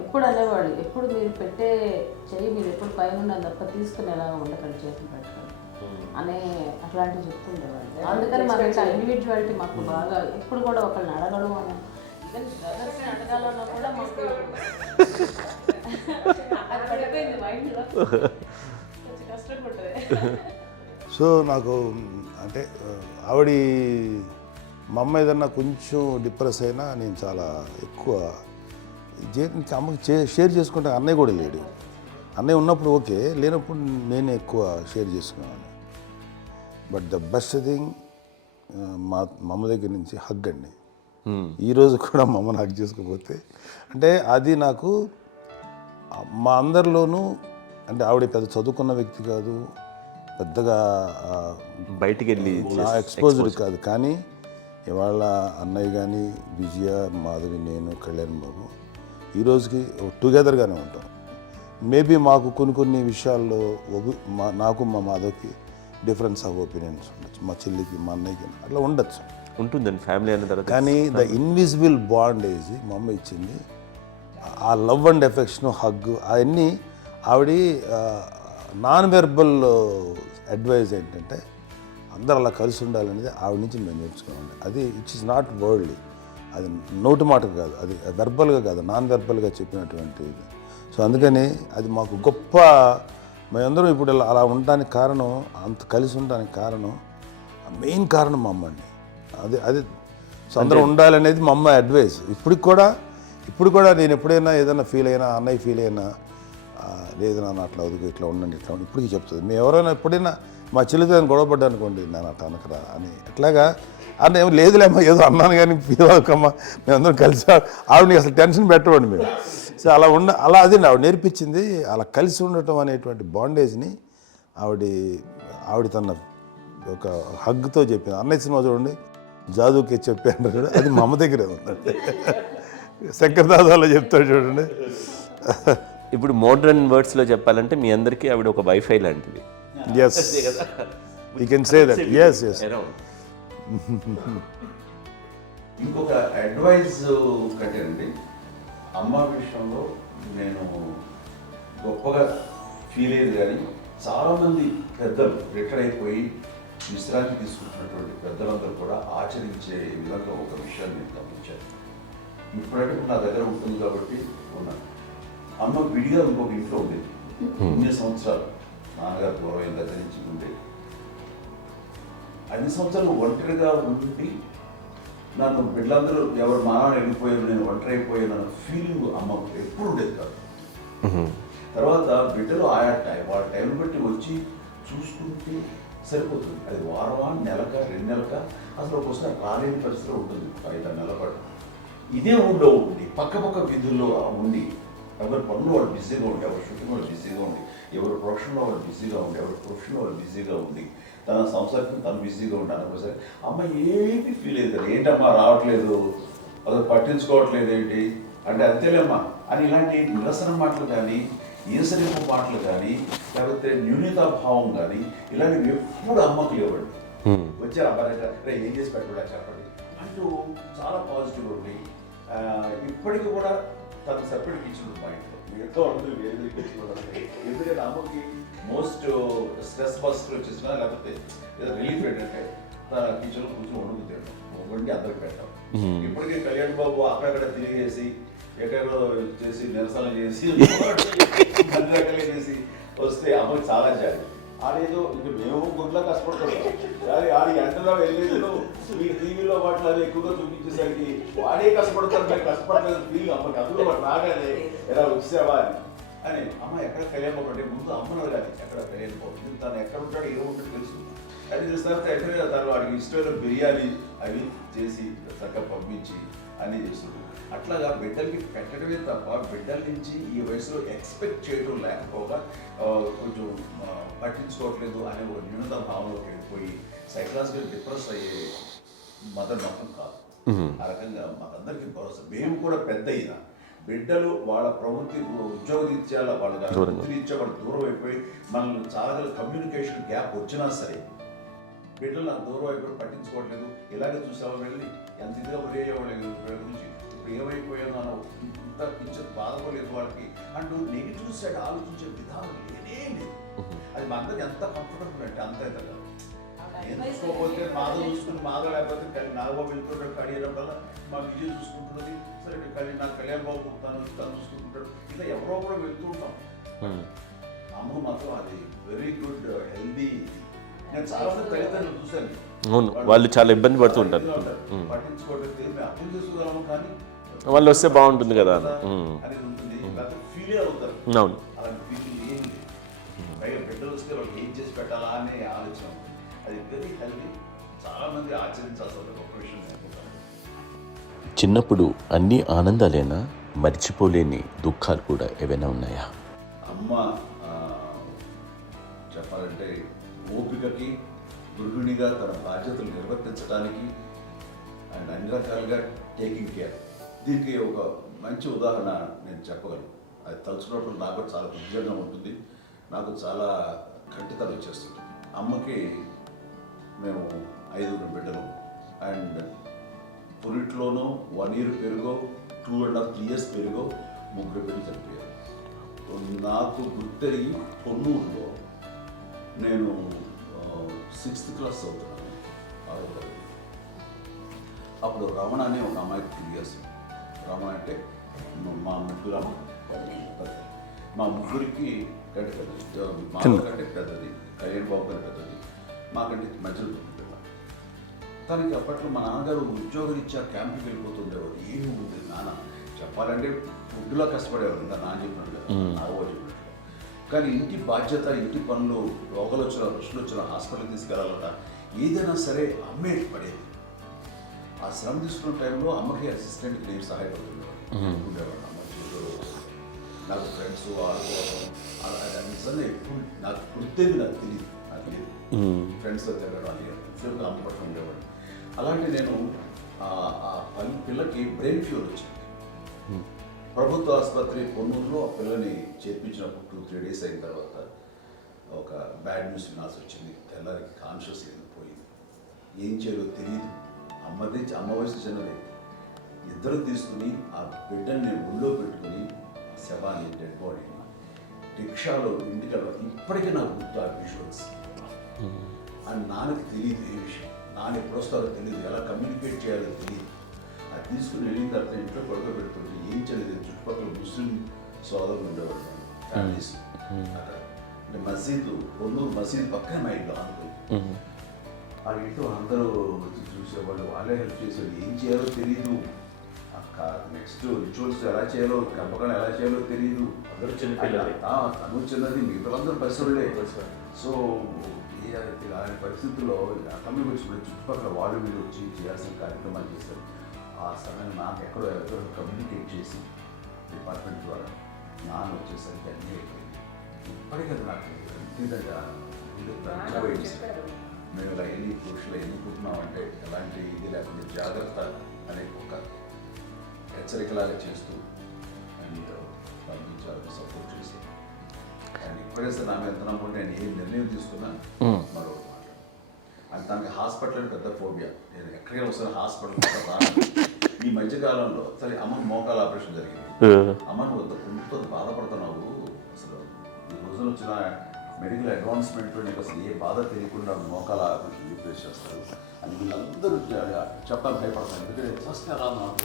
ఎప్పుడు అనేవాడు, ఎప్పుడు మీరు పెట్టే చెయ్యి మీరు ఎప్పుడు పైన ఉన్నది తప్ప తీసుకునేలాగా ఉండకండి, చేతులు పెట్టుకొని అనే అట్లాంటివి చెప్తుండేవాళ్ళు. అందుకని మాకు ఇంకా ఇండివిజువాలిటీ మాకు బాగా ఎప్పుడు కూడా ఒకళ్ళని అడగడం అని, ఈవెన్ బ్రదర్స్ని అడగాలన్నా కూడా మాకు అది పడిపోయింది మైండ్లో, కొంచెం కష్టంగా ఉంటుంది. సో నాకు అంటే ఆవిడ మా అమ్మ ఏదన్నా కొంచెం డిప్రెస్ అయినా నేను చాలా ఎక్కువ అమ్మకి షేర్ చేసుకుంటే అన్నయ్య కూడా లేడు. అన్నయ్య ఉన్నప్పుడు ఓకే, లేనప్పుడు నేనే ఎక్కువ షేర్ చేసుకున్నాను. బట్ ద బెస్ట్ థింగ్ మా అమ్మ దగ్గర నుంచి హగ్ అండి. ఈరోజు కూడా మా అమ్మని హగ్ చేసుకోకపోతే అంటే అది నాకు మా అందరిలోనూ, అంటే ఆవిడ పెద్ద చదువుకున్న వ్యక్తి కాదు, పెద్దగా బయటికి వెళ్ళి ఎక్స్పోజర్ కాదు, కానీ ఇవాళ అన్నయ్య కానీ విజయ, మాధవి, నేను, కళ్యాణ్ బాబు ఈ రోజుకి టుగెదర్గానే ఉంటాం. మేబీ మాకు కొన్ని విషయాల్లో నాకు మా మాధవ్కి డిఫరెన్స్ ఆఫ్ ఒపీనియన్స్ ఉండొచ్చు, మా చెల్లికి మా అన్నయ్యకి అట్లా ఉండొచ్చు, ఉంటుందండి ఫ్యామిలీ అన్న తర్వాత. కానీ ద ఇన్విజిబుల్ బాండేజ్ మా అమ్మ ఇచ్చింది, ఆ లవ్ అండ్ ఎఫెక్షన్, హగ్, అవన్నీ ఆవిడ నాన్ వెర్బల్ అడ్వైజ్ ఏంటంటే అందరూ అలా కలిసి ఉండాలనేది ఆవిడ నుంచి మేము నేర్చుకోవాలి. అది ఇట్స్ ఇస్ నాట్ వర్డ్లీ, అది నోటి మాట కాదు, అది వెర్బల్గా కాదు, నాన్ వెర్బల్గా చెప్పినటువంటి ఇది. సో అందుకని అది మాకు గొప్ప, మేమందరం ఇప్పుడు అలా ఉండడానికి కారణం, అంత కలిసి ఉండడానికి కారణం, మెయిన్ కారణం మా అమ్మ అండి. అది సో అందరూ ఉండాలనేది మా అమ్మ అడ్వైస్. ఇప్పుడు కూడా నేను ఎప్పుడైనా ఏదైనా ఫీల్ అయినా, అన్నయ్య ఫీల్ అయినా, లేదు నాన్న అట్లా వదుకు, ఇట్లా ఉండండి, ఇట్లా ఉండి, ఇప్పటికీ చెప్తుంది. మేము ఎవరైనా ఎప్పుడైనా మా చెల్లితో గొడవపడ్డా అనుకోండి, నేను అట్లా అనకరా అని, ఎట్లాగా అన్న ఏమో లేదులేమ్మా, ఏదో అన్నాను కానీ ఫీల్ అవ్వకమ్మా, మేమందరం కలిసి ఆవిడని అసలు టెన్షన్ పెట్టవండి మేము. సో అలా అది ఆవిడ నేర్పించింది, అలా కలిసి ఉండటం అనేటువంటి బాండేజ్ని ఆవిడ తన ఒక హగ్తో చెప్పింది. అన్నయ్య సినిమా చూడండి, జాదూకి చెప్పాను కూడా, అది మా అమ్మ దగ్గరే ఉందండి. శంకర్దాదాలో చెప్తాడు చూడండి. ఇప్పుడు మోడ్రన్ వర్డ్స్లో చెప్పాలంటే మీ అందరికీ ఆవిడ ఒక వైఫై లాంటిది. Yes, you can say that. Yes. ఇంకొక అడ్వైజ్ కట్టండి, అమ్మ విషయంలో నేను గొప్పగా ఫీల్ అయ్యేది, కానీ చాలామంది పెద్దలు రిటైర్ అయిపోయి విశ్రాంతి తీసుకుంటున్నటువంటి పెద్దలందరూ కూడా ఆచరించే విధంగా ఒక విషయాన్ని నేను గమనించాను. ఇప్పుడంటే నా దగ్గర ఉంటుంది కాబట్టి ఉన్నాను. అమ్మ విడిగా ఇంకొక ఇంట్లో ఉండేది, 9 సంవత్సరాలు నాన్నగారు దూరం అయిన దగ్గర నుంచి ఉండేది. 5 సంవత్సరాలు ఒంటరిగా ఉండి నన్ను బిడ్డలందరూ ఎవరు మా నాన్న వెళ్ళిపోయారు, నేను ఒంటరి అయిపోయాను అన్న ఫీలింగ్ అమ్మకు ఎప్పుడు ఉండేది కాదు. తర్వాత బిడ్డలు వాళ్ళ టైం బట్టి వచ్చి చూసుకుంటే సరిపోతుంది. అది వారమా, నెలక, 2 నెలక, అసలు ఒకసారి రాలేని పరిస్థితిలో ఉంటుంది. 5-6 నెలల పాటు ఇదే ఊళ్ళో ఉండి, పక్క వీధుల్లో ఉండి, ఎవరి పనులు వాళ్ళు బిజీగా ఉండి, ఎవరి షూటింగ్ వాళ్ళు బిజీగా ఉండి, ఎవరి ప్రొఫెషన్లో వాళ్ళు బిజీగా ఉండి, ఎవరి ప్రొఫెషన్లో వాళ్ళు బిజీగా ఉండి, తన సంసారం తను బిజీగా ఉంటాను. ఒకసారి అమ్మ ఏమీ ఫీల్ అయ్యేది, ఏంటమ్మా రావట్లేదు, అసలు పట్టించుకోవట్లేదు ఏంటి అంటే, అంతేలేమ్మా అని ఇలాంటి నిరసన మాటలు కానీ, ఈసరింపు మాటలు కానీ, లేకపోతే న్యూనతాభావం కానీ ఇలాంటివి ఎప్పుడు అమ్మకు లేవండి. వచ్చారు అబ్బాయి ఏం చేసి పెట్టడా చెప్పండి అంటూ చాలా పాజిటివ్ ఉండి, ఇప్పటికీ కూడా తను సపరేట్ కిచెన్ మా ఇంట్లో ఎంతో అందరూ వేరే కిచెన్. ఎందుకంటే అమ్మకి మోస్ట్ స్ట్రెస్ బస్టర్ వచ్చేసినా, లేకపోతే ఏదో రిలీఫ్ ఏంటంటే తన కిచెన్లో కూర్చొని వండి అందరికి పెట్టాం. ఇప్పటికీ కళ్యాణ్ బాబు అక్కడక్కడ తిరిగేసి, ఎక్కడో చేసి, నిరసన చేసి, అన్ని రకాలు చేసి వస్తే అమ్మకి చాలా జాలి. ఆడేదో ఇంక మేము గుడ్లా కష్టపడుతున్నాం, కానీ ఆడి ఎంతలో వెళ్ళేదో ఈ టీవీలో వాటిలో అది ఎక్కువగా చూపించేసరికి వాడే కష్టపడతారు, మేము కష్టపడలేదు ఫీల్ అమ్మకి. అందులో వాటి రాగానే ఎలా వచ్చావా అని అమ్మ ఎక్కడ కళ్యాణ్ బాబు అంటే ముందు అమ్మను కానీ ఎక్కడ కళ్యాణ్ బాబు తను ఎక్కడ ఉంటాడు, ఏ ఉంటాడు తెలుసు. అది తెలిసిన తర్వాత ఎక్కడ తను వాడికి ఇష్టమైన బిర్యానీ అవి చేసి చక్కగా పంపించి అన్నీ చేస్తుంటాడు. అట్లాగా బిడ్డలకి పెట్టడమే తప్ప బిడ్డల నుంచి ఈ వయసులో ఎక్స్పెక్ట్ చేయడం లేకపోగా కొంచెం పట్టించుకోవట్లేదు అనే ఒక న్యూనత భావంలోకి వెళ్ళిపోయి సైకలాజికల్ డిప్రెస్ అయ్యే మదర్ మొత్తం కాదు. ఆ రకంగా మాకందరికీ భరోసా. మేము కూడా పెద్ద అయినా బిడ్డలు వాళ్ళ ప్రవృత్తి ఉద్యోగరీత్యా వాళ్ళ వృత్తిరీత్యా వాళ్ళు దూరం అయిపోయి మనల్ని చాలా కమ్యూనికేషన్ గ్యాప్ వచ్చినా సరే బిడ్డలు నాకు దూరం అయిపోయి పట్టించుకోవట్లేదు, ఇలాగే చూసేవాళ్ళు వెళ్ళి ఎంత ఇదిగా ఒరే వాళ్ళ గురించి ఇప్పుడు ఏమైపోయాను అని ఇంత కించెం బాధపడలేదు వాళ్ళకి అంటూ నెగిటివ్ సైడ్ ఆలోచించే విధానం లేనే లేదు. అది మా అందరికి ఎంత కంఫర్టబుల్ అంటే అంత ఎంత కాదు. ఏం చూసుకోకపోతే మాధవ్ చూసుకుని మాధవ్ లేకపోతే నాగబాబు వెళ్తుంటాడు కడియడం వల్ల మా విజయ్ చూసుకుంటున్నది. సరే నాకు కళ్యాణ్ బాబు తను చూసుకుంటుంటాడు. ఇలా ఎవరో కూడా వెళ్తూ ఉంటాం. అమ్మ మాత్రం అది వెరీ గుడ్ హెల్దీ. నేను చాలా మంది తల్లిదండ్రులు చూశాను. అవును, వాళ్ళు చాలా ఇబ్బంది పడుతుంటారు. పట్టించుకోవడం మేము అర్థం చేసుకోగలము కానీ వాళ్ళు వస్తే బాగుంటుంది కదా అనేది ఉంటుంది. ఫీల్ అవుతారు. అవును, అలాంటి ఫీలింగ్ ఏం లేదు. పైగా బిడ్డలు వస్తే వాళ్ళు ఏం చేసి పెట్టాలా అనే ఆలోచన ఉంటుంది. అది వెరీ హెల్దీ. చాలా మంది ఆచరించాల్సిన గొప్ప విషయం అనుకుంటాను. చిన్నప్పుడు అన్ని ఆనందాలేనా, మర్చిపోలేని దుఃఖాలు కూడా ఏవైనా ఉన్నాయా? అమ్మ చెప్పాలంటే ఓపికకి, గృహిణిగా తన బాధ్యతలు నిర్వర్తించడానికి అండ్ అన్ని రకాలుగా టేకింగ్ కేర్. దీనికి ఒక మంచి ఉదాహరణ నేను చెప్పగలను. అది తలుచుకున్నప్పుడు నాకు చాలా ఉద్యోగంగా ఉంటుంది. నాకు చాలా ఖండితలు వచ్చేస్తుంది. అమ్మకి మేము 5 బిడ్డలు అండ్ పురిట్లోనూ 1 year పెరుగో 2.5 years పెరుగో 3 బిడ్డలు చనిపోయారు. నాకు గుర్తెరిగి పొన్నూరులో నేను 6th class చదువుతున్నాను, 6వ తరగతి. అప్పుడు రమణ అనే ఒక అమ్మాయికి 3 years. రమణ అంటే మా ముగ్గురికి కంటే పెద్దది, మా కంటే పెద్దది, కళ్యాణ్ బాబు కంటే పెద్దది, మాకంటే మధ్యలో పిల్ల. తనకి అప్పట్లో మా నాన్నగారు ఉద్యోగరీత్యా క్యాంప్కి వెళ్ళిపోతుండేవారు. ఏమి ఉంటుంది నాన్న చెప్పాలంటే ఫుడ్లో కష్టపడేవారు. ఇంకా నాన్న చెప్పినట్టు కదా, నాగో చెప్పినట్టు. కానీ ఇంటి బాధ్యత, ఇంటి పనులు, రోగాలు వచ్చిన రుచులు వచ్చిన హాస్పిటల్కి తీసుకెళ్ళాలట ఏదైనా సరే అమ్మే పడేది. ఆ శ్రమ తీసుకున్న టైంలో అమ్మకి అసిస్టెంట్కి నేను సహాయపడుతుండేవాడు ఉండేవాడు. అమ్మ చూడరు, నాకు ఫ్రెండ్స్ ఆడుకోవడం అలా నిజంగా ఎప్పుడు నాకు గుర్తేది నాకు తెలియదు. నాకు లేదు ఫ్రెండ్స్తో తిరగడం అది ఫ్రెండ్స్తో అమ్మ పట్ల ఉండేవాడు. అలాంటి నేను ఆ పిల్లకి బ్రెయిన్ ఫ్యూర్ వచ్చింది. ప్రభుత్వ ఆసుపత్రి పొన్నూరులో ఆ పిల్లని చేర్పించినప్పుడు 2-3 days అయిన తర్వాత ఒక బ్యాడ్ న్యూస్ వినాల్సి వచ్చింది. తెల్లారికి కాన్షియస్ లేదు, పోయింది. ఏం చేయాలో తెలియదు. అమ్మ వయసు చిన్నదే. ఇద్దరు తీసుకుని ఆ బిడ్డని నేను ఒళ్ళో పెట్టుకుని శవాన్ని, డెడ్ బాడీని రిక్షాలో ఇంటికెళ్ళ ఇప్పటికీ నాకు గుర్తు ఆ విజువల్స్. అండ్ నాన్నకి తెలియదు ఏ విషయం, నాన్న ఎప్పుడు వస్తారో తెలియదు, ఎలా కమ్యూనికేట్ చేయాలో తెలియదు. అది తీసుకుని వెళ్ళిన తర్వాత ఇంట్లో పడుకోబెడుతుంటే ఏం చేయలేదు. చుట్టుపక్కల ముస్లిం సోదరులు ఉండేవాళ్ళు, ఫ్యామిలీస్ అక్కడ. అంటే మసీదు, పొన్నూరు మసీదు పక్కన మా ఇంట్లో అనుకుని ఆ ఇంట్లో అందరూ వచ్చి చూసేవాళ్ళు, వాళ్ళే హెల్ప్ చేసేవాళ్ళు. ఏం చేయాలో తెలియదు. నెక్స్ట్ రిచువల్స్ ఎలా చేయాలో, కంపకాలు ఎలా చేయాలో తెలియదు. అందరూ చిన్నపిల్లలే. తను చిన్నది, మిగతాలందరూ పసివాళ్ళే. సో అలాంటి పరిస్థితుల్లో అక్కడికి వచ్చినప్పుడు చుట్టుపక్కల వాళ్ళు మీరు వచ్చి చేయాల్సిన కార్యక్రమాలు చేశారు. ఆ సమయం నాకు ఎక్కడో కమ్యూనికేట్ చేసి డిపార్ట్మెంట్ ద్వారా నాన్న వచ్చేసరికి అన్నీ అయిపోయింది. ఇప్పటికీ నాకు మేము ఇలా ఎన్ని పురుషులు ఎన్నుకుంటున్నామంటే ఎలాంటి ఇది లేకుండా జాగ్రత్త అనే ఒక హెచ్చరికలాగా చేస్తూ అండ్ పంపించాలని సపోర్ట్ చేసి అండ్ ఇప్పుడైతే నా మీద నమ్ముకుంటే నేను ఏ నిర్ణయం తీసుకున్నా మరొక మాట. అండ్ తనకి హాస్పిటల్ పెద్ద ఫోబియా. నేను ఎక్కడికి వస్తాను హాస్పిటల్. ఈ మధ్యకాలంలో సరే అమ్మకి మోకాల ఆపరేషన్ జరిగింది. అమ్మను కొంత బాధపడుతున్నావు, అసలు ఈ రోజున వచ్చిన మెడికల్ అడ్వాన్స్మెంట్లో నీకు అసలు ఏ బాధ తెలియకుండా మోకాల ఆపరేషన్ రీప్లేస్ చేస్తారు అని వీళ్ళందరూ చెప్పడానికి భయపడతాను. ఎందుకంటే ఫస్ట్ అలా నాకు